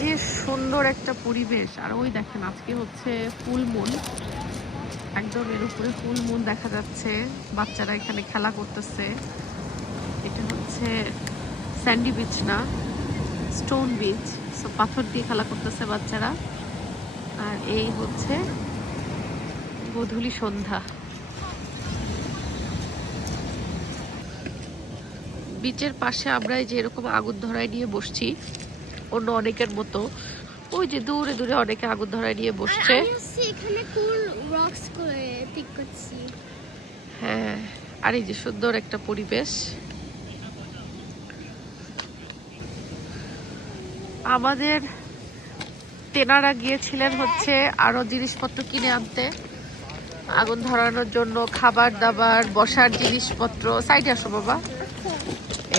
যে সুন্দর একটা পরিবেশ। আর ওই দেখেন আজকে হচ্ছে ফুল মুন, একদম এর উপরে ফুল মুন দেখা যাচ্ছে। বাচ্চারা এখানে খেলা করতেছে। এটা হচ্ছে স্যান্ডি বিচ না, স্টোন বিচ। সো পাথর দিয়ে খেলা করতেছে বাচ্চারা। আর এই হচ্ছে গোধূলি সন্ধ্যা। বিচের পাশে আমরা এই যে এরকম আগুন ধরায় নিয়ে বসছি অন্য অনেকের মতো। ওই যে দূরে দূরে অনেকে আগুন ধরায় নিয়ে বসছে। হ্যাঁ, আর এই যে সুন্দর একটা পরিবেশ। আমাদের তেনারা গিয়েছিলেন হচ্ছে আরো জিনিসপত্র কিনে আনতে, আগুন ধরানোর জন্য খাবার দাবার, বসার জিনিসপত্র। সাইডে আসো বাবা।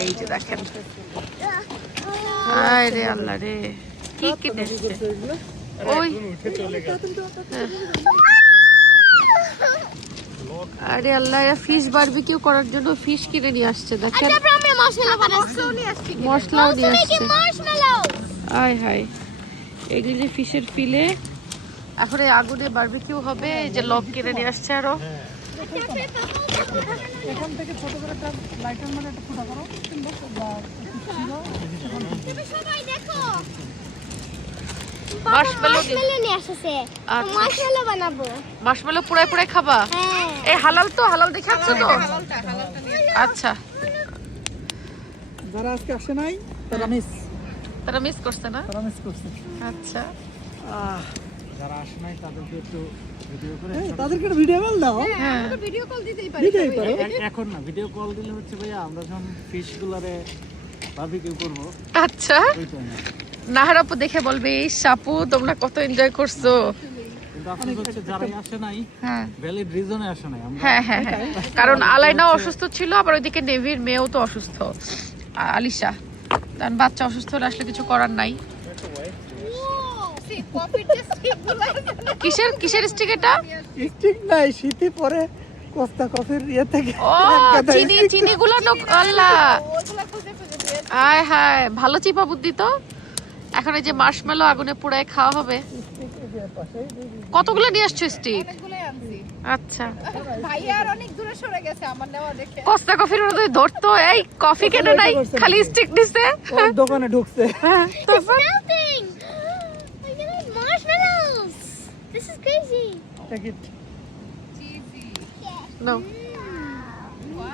এই যে দেখেন, আরে আল্লাহ রে, কি কিনে এসছে। ওই আরে আল্লাহ, এরা ফিশ বারবিকিউ করার জন্য ফিশ কিনে নিয়ে আসছে। দেখেন মশলাও নিয়ে আসছে। আয় হায়, এগুলি যে ফিশের ফিলে। এখন এই আগুনে বারবিকিউ হবে। এই যে লব কিনে নিয়ে আসছে আরো। এখান থেকে ছোট করে একটা লাইটার মানে একটা ফুটা করো, সবাই দেখো মার্শমেলো নিয়ে আসছে। মার্শমেলো বানাবো। মার্শমেলো পুরাই পুরাই খাবা? হ্যাঁ। এই হালাল তো, হালাল দেখে আসছো তো? আচ্ছা, যারা আজকে আসে নাই তারা মিস করছে না? তারা মিস করছে। আচ্ছা, যারা আসে নাই তাদেরকে একটু ভিডিও করে, তাদেরকে একটা ভিডিও কল দাও। হ্যাঁ, ভিডিও কল দিতেই পারি। এখন না, ভিডিও কল দিলে হচ্ছে ভাইয়া আমরা যখন ফিশ গুলারে বারবিকিউ করব। আচ্ছা। নাহার আপু দেখে বলবে, এই সাপু তোমরা কত এনজয় করছো। কিন্তু আপনি হচ্ছে যারাই আসে নাই, হ্যাঁ ভ্যালিড রিজনে আসে নাই আমরা। হ্যাঁ হ্যাঁ হ্যাঁ, কারণ আলাইনাও অসুস্থ ছিল, আবার ওইদিকে নেভির মেয়েও তো অসুস্থ, আলিশা। তার বাচ্চা অসুস্থ হলে আসলে কিছু করার নাই। কিসের কিসের স্টিক এটা? স্টিক নাই, শীতে পরে কোস্তা কফির ইয়ে থেকে ও চিনি, চিনি গুলো আল্লাহ, হায় হায়, ভালো চিপা বুদ্ধি তো। এখন এই যে মার্শমেলো আগুনে পুড়ায় খাওয়া হবে। কতগুলো নিয়ে আসছো স্টিক? আচ্ছা, ভাইয়া আর অনেক দূরে সরে গেছে আমার নেওয়া দেখে। কোস্তা কফির ওরা ধরতো, এই কফি কেনে নাই, খালি স্টিক নিছে। দোকানে ঢুকছে। Melting. Look at those marshmallows. This is crazy. Take it. নাও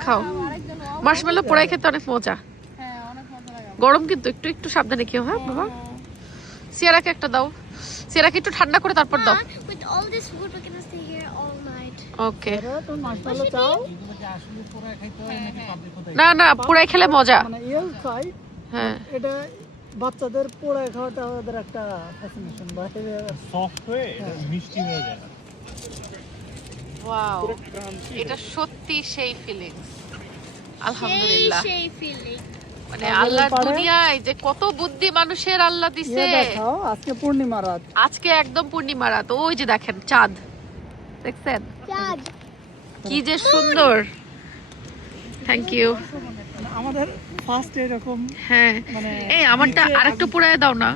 খাও। মার্শমেলো পোড়াই খেতে অনেক মজা। হ্যাঁ, অনেক মজা লাগে। গরম কিন্তু, একটু একটু সাবধানে খেও। হ্যাঁ বাবা, সিয়ারাকে একটা দাও। সিয়ারাকে একটু ঠান্ডা করে তারপর দাও। With all this food, we're gonna stay here all night. ওকে। তুমি মাশাআল্লাহ চাও? আসলে পুরো খাইতে হয় নাকি পাবলিক কোথায়? না না, পোড়াই খেলে মজা। মানে ইয়েল খাই, হ্যাঁ, এটা বাচ্চাদের পোড়ায় খাওয়াটা ওদের একটা ফ্যাসিনেশন, বাইরে সফট হয়ে এটা মিষ্টি হয়ে যায়। ওয়াও, এটা সত্যি সেই ফিলিংস। আলহামদুলিল্লাহ, সেই feeling. মানে আল্লাহর দুনিয়ায় যে কত বুদ্ধি মানুষের আল্লাহ দিছে। দেখাও, আজকে পূর্ণিমা রাত। আজকে একদম পূর্ণিমা রাত। ওই যে দেখেন চাঁদ, দেখছেন চাঁদ। কি যে সুন্দর। Thank you. আমাদের ফার্স্ট এরকম হ্যাঁ, মানে এই আমারটা আরেকটু পুরায় দাও না,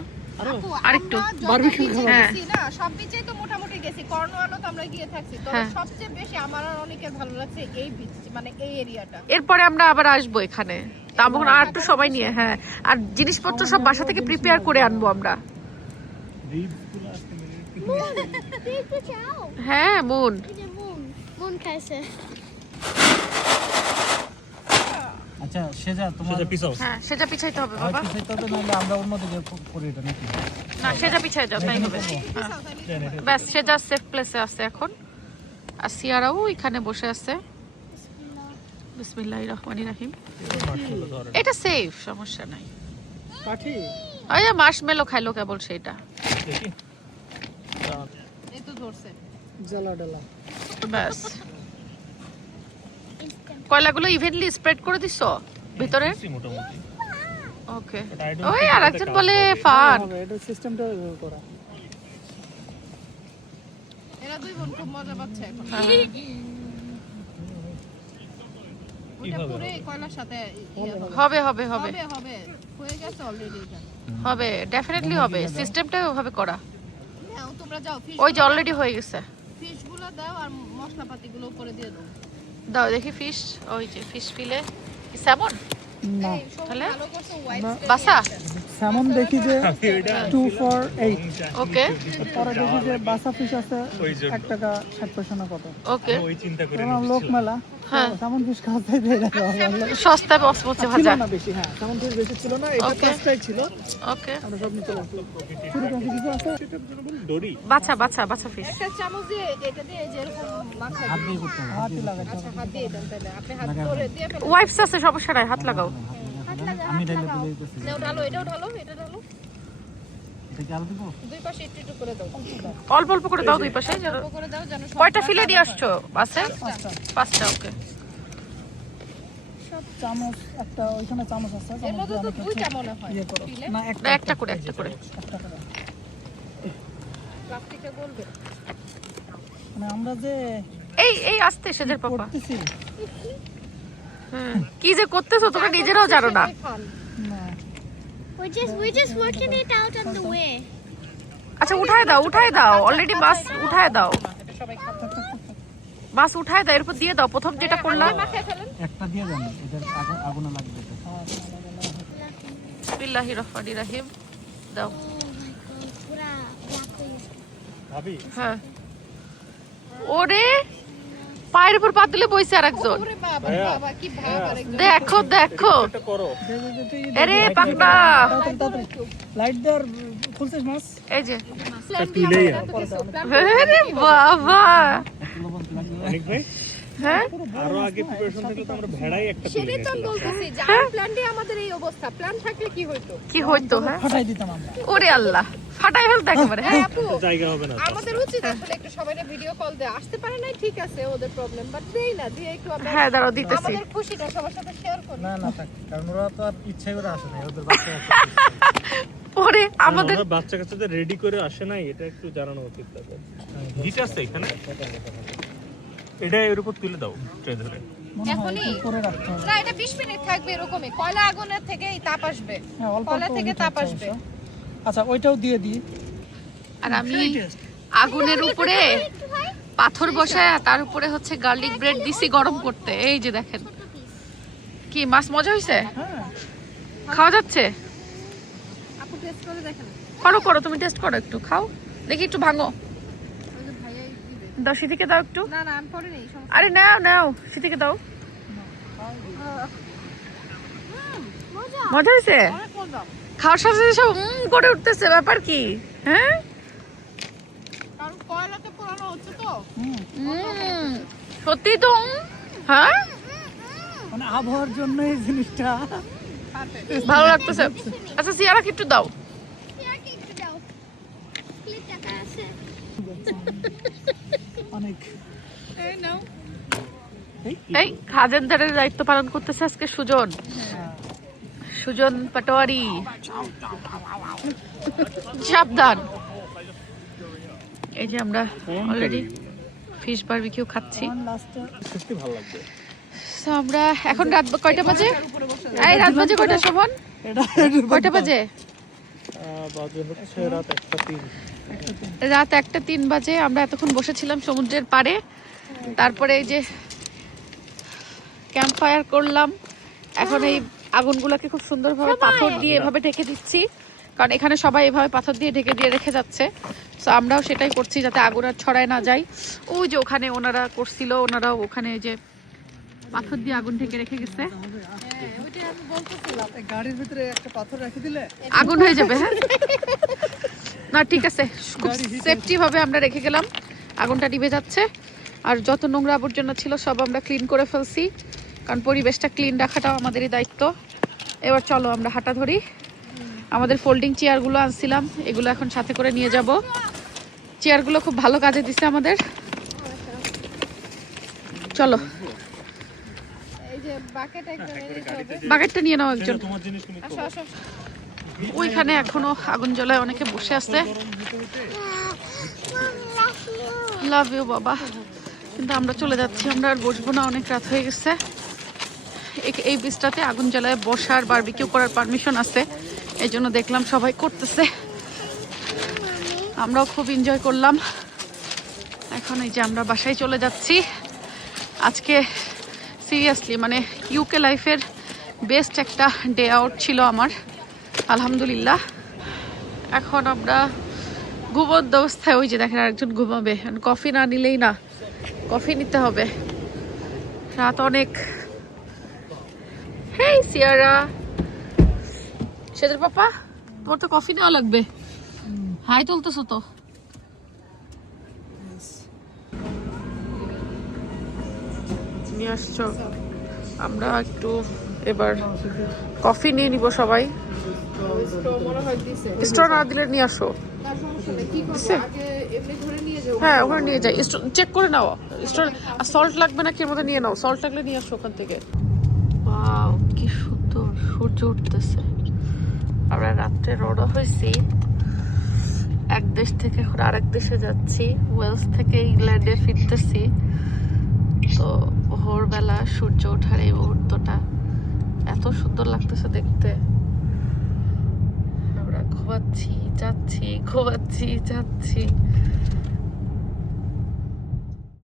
আরেকটু। বারবিকিউ খাওয়া। হ্যাঁ গেছি না, সব বিচেই তো মোটামুটি গেছি। কর্নওয়ালও তো আমরা গিয়ে থাকছি। তো হ্যাঁ। সবচেয়ে বেশি আমার আর অনেকের ভালো লাগছে এই বিচ, মানে এই এরিয়াটা। এরপরে আমরা আবার আসবো এখানে, তা আমরা আর একটু সময় নিয়ে। হ্যাঁ, আর জিনিসপত্র সব বাসা থেকে প্রিপেয়ার করে আনবো আমরা। রিবসগুলো আজকে Big the cow. হ্যাঁ মুন, এই যে moon. Moon খাইছে। আচ্ছা সেজা, তোমার সেটা পিছাও। হ্যাঁ সেটা পিছাইতে হবে হয় বাবা। পিছাইতে হবে, নাহলে আমরা ওর মধ্যে গিয়ে করি এটা নাকি? না সেটা পিছাই যাও, তাই হবে। ব্যাস সেটা সেফ প্লেসে আছে এখন। আর সিয়ারাও এখানে বসে আছে। বিসমিল্লাহির রহমানির রহিম। এটা সেফ, সমস্যা নাই। কাঠি ওই যে মার্শমেলো খাইলো কেবল সেটা। এই তো ধরছে। জ্বালা ডালা। ব্যাস, কয়লাগুলো ইভেনলি স্প্রেড করে দিছো ভিতরে? মোটামুটি ওকে। But I don't ওই think আরেকজন এটা বলে কাজ হবে। ফান। হবে, এটা সিস্টেমটা করা। এরা দুই বোন খুব মজা পাচ্ছে এখন। ওটা পুরো এই কয়লার সাথে ইয়ে হবে হবে হবে হবে হবে হয়ে গেছে অলরেডি এটা হবে, ডেফিনেটলি হবে, সিস্টেমটাই ওভাবে করা। নাও তোমরা যাও ফিশ ওই যে অলরেডি হয়ে গেছে। ফিশগুলো দাও আর মশলাপাতিগুলো উপরে দিয়ে দাও দাও দেখি ফিশ, ওই যে ফিশ ফিলে স্যামন না এই সব তাহলে? ভালো করছো হোয়াইট বাসা, স্যামন দেখি যে 2 for 8 ওকে পরে দেখি যে বাসা ফিশ আছে ওই জন্য। 1 টাকা 60 পয়সা না কত ওকে, ওই চিন্তা করে কারণ লোক মেলা হ্যাঁ। স্যামন ফিশ খাওয়াতে দেয় না সস্তা বসমতি ছিল ভাজা, না বেশি, হ্যাঁ স্যামন ফিশ বেশি ছিল না, এটা Okay. পাঁচটাই ছিল, ওকে আমরা সব নিতে লাগলো। শুরু কাছে কিছু আছে দড়ি বাছা বাছা বাছা ফিশ। একটা চামচ দিয়ে এটা দিয়ে যে এরকম মাখা হাত দিয়ে করতে হবে, হাত হাতই দিয়ে লাগাতে আচ্ছা হাত দিয়ে দেন তাহলে আপনি হাত ধরে দিয়ে ফেলেন ওয়াইপস আছে, সমস্যা নাই, হাত লাগাও। আমি ডাইলে বলে দিতেছি। নাও ঢালো এটাও ঢালো এটা ঢালো এটা কি আলু দিব? দুই পাশে একটু একটু করে দাও অল্প অল্প করে দাও দুই পাশে। অল্প করে দাও যেন সব কয়টা ফিলে দিয়ে আসছো বাসে? পাঁচটা 5টা, ওকে। চামচ, একটা ওইখানে চামচ আছে, এর চামচ মধ্যে দিয়ে তো অনেক দুইটা মনে হয় ইয়ে করো ফিলে না না, একটা একটা করে একটা করে। একটা করে। প্লাস্টিকটা গলবে মানে আমরা যে এই এই আস্তে সেজের পাপা, করতেছি কি যে করতেছো তোমরা নিজেরাও জানো না। না We're just working it out on the way. আচ্ছা উঠায় দাও, অলরেডি বাস উঠায় দাও, এটা সবাই খাবে বাস উঠায় দাও, এরপর দিয়ে দাও প্রথম যেটা করলাম। মাখিয়ে ফেলেন একটা দিয়ে দেন, এটার আগুনে লাগবে তো। বিসমিল্লাহির রহমানির রহিম, দাও। Oh my god, pura black. ভাবি হ্যাঁ, ওরে পায়ের উপর পা দিলে বইছে আরেকজন। ওরে বাবা বাবা কি ভাব আরেকজন দেখো দেখো, এটা করো আরে পাকনা, লাইট দেওয়ার ফুলসেস মাছ এই যে, তুলেই আরে বাবা, লবণ লাগবে। অনেক ভাই হ্যাঁ আরো আগে প্রিপারেশন থাকলে তো আমরা ভেড়াই একটা তুলে সেটাই তো আমি নিয়েছিলাম। বলতেছি যে আমার প্ল্যানটি আমাদের এই অবস্থা প্ল্যান থাকলে কি হইতো কি হইতো, হ্যাঁ ফাটাই দিতাম আমরা। ওরে আল্লাহ, ফাটাই ফেলতে একেবারে। হ্যাঁ আপু তো জায়গা হবে না তো। আমাদের উচিত আসলে একটু সবাইকে ভিডিও কল দিয়ে আসতে পারে না ঠিক আছে ওদের প্রবলেম বাট দেই না দিয়ে একটু আমরা হ্যাঁ দাঁড়াও দিতেছি। আমাদের খুশিটা সবার সাথে শেয়ার করি না না থাক, কারণ ওরা তো আর ইচ্ছা করে আসে না, ওদের বাচ্চা আছে। পরে আমাদের আমরা বাচ্চা কাচ্চাদের রেডি করে আসে নাই, এটা একটু জানানো উচিত তাদের। হিট আছে এখানে, এটা এর উপর তুলে দাও ট্রে ধরে। মনে হয় এখনই? একটু করে রাখতে হবে। না এটা 20 মিনিট থাকবে এরকমই কয়লা আগুনের থেকে এই তাপ আসবে হ্যাঁ অল্প কয়লা অল্প থেকে heat তাপ হচ্ছে আসবে অবশ্য। আচ্ছা ওইটাও দিয়ে দিই। আর আমি আগুনের উপরে পাথর বসায় তার উপরে হচ্ছে গার্লিক ব্রেড দিছি গরম করতে। এই যে দেখেন, কি মাছ মজা হয়েছে, হ্যাঁ খাওয়া যাচ্ছে। আপু টেস্ট করে দেখেন করো করো, তুমি টেস্ট করো, একটু খাও দেখি, একটু ভাঙো, ওই যে ভাইয়াই দিবে দাও সিথিকে দাও একটু। না না আমি পরে নেই সমস্যা আরে নাও নাও, সিথিকে দাও। মজা হয়েছে, অনেক মজা খাওয়ার সাথে সাথে সব করে উঠতেছে, ব্যাপার কি? হ্যাঁ কারণ কয়লাতে পোড়ানো হচ্ছে তো সত্যি তো, হ্যাঁ মানে আবহাওয়ার জন্য এই জিনিসটা ভালো লাগতেছে। আচ্ছা সিয়ারা একটু দাও। Here, keep it down. Click that ass. অনেক এই নাও এই খাজানদারের দায়িত্ব পালন করতেছে আজকে সুজন, সুজন পাটোয়ারি, সাবধান। এই যে আমরা অলরেডি ফিশ বারবিকিউ খাচ্ছি। লাস্টে সত্যি ভালো লাগবে। So, আমরা এখন রাত কয়টা বাজে? এই রাত বাজে কয়টা শোভন? এটা কয়টা বাজে? বাজে হচ্ছে রাত 1:03। রাত 1:03 বাজে। আমরা এতক্ষণ বসেছিলাম সমুদ্রের পাড়ে, তারপরে এই যে ক্যাম্প ফায়ার করলাম। এখন এই আগুনগুলোকে খুব সুন্দরভাবে পাথর দিয়ে এভাবে ঢেকে দিচ্ছি, কারণ এখানে সবাই এভাবে পাথর দিয়ে ঢেকে দিয়ে রেখে যাচ্ছে। তো আমরাও সেটাই করছি যাতে আগুন আর ছড়ায় না যায়। ওই যে ওখানে ওনারা করছিল, ওনারাও ওখানে যে পাথর দিয়ে আগুন ঢেকে রেখে গেছে। ওইটাই আমি বলতেছিলাম গাড়ির ভিতরে একটা পাথর রেখে দিলে আগুন হয়ে যাবে, হ্যাঁ না ঠিক আছে, খুব সেফটি ভাবে আমরা রেখে গেলাম। আগুনটা নিভে যাচ্ছে, আর যত নোংরা আবর্জনা ছিল সব আমরা ক্লিন করে ফেলছি, কারণ পরিবেশটা ক্লিন রাখাটাও আমাদেরই দায়িত্ব। এবার চলো আমরা হাঁটা ধরি। আমাদের ফোল্ডিং চেয়ারগুলো আনছিলাম, এগুলো এখন সাথে করে নিয়ে যাব। চেয়ারগুলো খুব ভালো কাজে দিচ্ছে আমাদের। চলো এই যে বাকেট একদম এনে দিতে হবে বাকেটটা নিয়ে নাও একজন। তোমার জিনিস তুমি আসো আসো ওইখানে এখনো আগুন জ্বলায় অনেকে বসে আছে। লাভ ইউ বাবা, কিন্তু আমরা চলে যাচ্ছি, আমরা আর বসবো না, অনেক রাত হয়ে গেছে। এই বিচটাতে আগুন জ্বালায় বসার বারবিকিউ করার পারমিশন আছে, এই জন্য দেখলাম সবাই করতেছে, আমরাও খুব এনজয় করলাম। এখন এই যে আমরা বাসায় চলে যাচ্ছি। আজকে সিরিয়াসলি মানে ইউকে লাইফের বেস্ট একটা ডে আউট ছিল আমার, আলহামদুলিল্লাহ। এখন আমরা ঘুমন্ত অবস্থায়, ওই যে দেখেন আরেকজন ঘুমাবে, কফি না নিলেই না, কফি নিতে হবে, রাত অনেক। হেই সিয়ারা, সেদের পাপা, তোমার তো কফি নেওয়া লাগবে। হাই তুলতেছো তো। নিয়ে আসছো, আমরা একটু এবার কফি নিয়ে নিব সবাই। স্টোর না দিলে নিয়ে আসো। দিছে? হ্যাঁ ওখানে নিয়ে যাই, চেক করে নাও স্টোর। আর সল্ট লাগবে না কি এর মধ্যে নিয়ে নাও, সল্ট লাগলে নিয়ে আসো ওখান থেকে। ওয়াও কি সুন্দর সূর্য উঠতেছে। আমরা রাত্রে রওনা হয়েছি এক দেশ থেকে, এখন আরেক দেশে যাচ্ছি। ওয়েলস থেকে ইংল্যান্ডে ফিরতেছি। তো ভোরবেলা সূর্য ওঠার এই মুহূর্তটা এত সুন্দর লাগতেছে দেখতে। আমরা ঘুমাচ্ছি যাচ্ছি, ঘুমাচ্ছি যাচ্ছি।